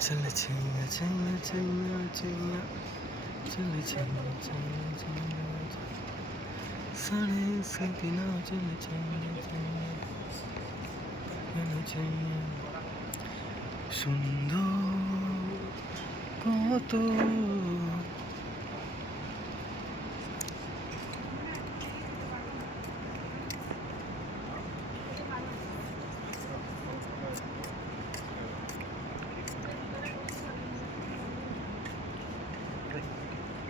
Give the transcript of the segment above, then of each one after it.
찰나 찰나 찰나 찰나 찰나 찰나 찰나 찰나 찰나 산에 산비나 찰나 찰나 찰나 찰나 찰나 순도 꽃도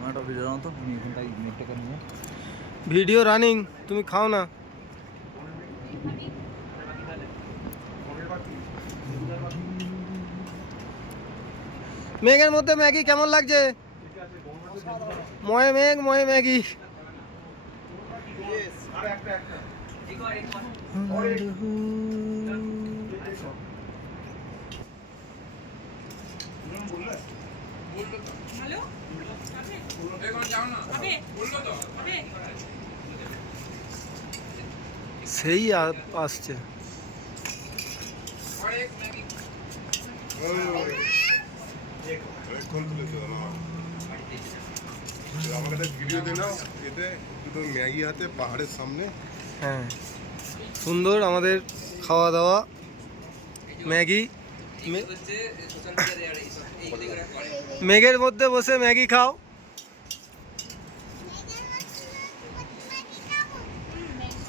একটা ভিডিও জানো তো আমি এখানটায় নেটটা নিয়ে। ভিডিও রানিং তুমি খাও না। মেঘের মধ্যে ম্যাগি কেমন লাগছে? ময়ে মেঘ ময়ে ম্যাগি। সেই আসছে। আমাকে একটা ভিডিও দে এতে দুটো ম্যাগি হাতে পাহাড়ের সামনে হ্যাঁ। সুন্দর আমাদের খাওয়া দাওয়া। ম্যাগি। মেঘের মধ্যে বসে ম্যাগি খাও।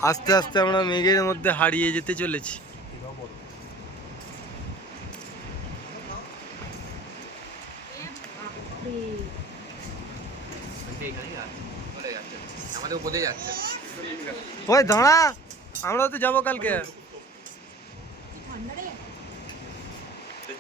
আস্তে আস্তে আমরা মেঘের মধ্যে হারিয়ে যেতে চলেছি। ওই দাঁড়া, আমরা তো যাব কালকে।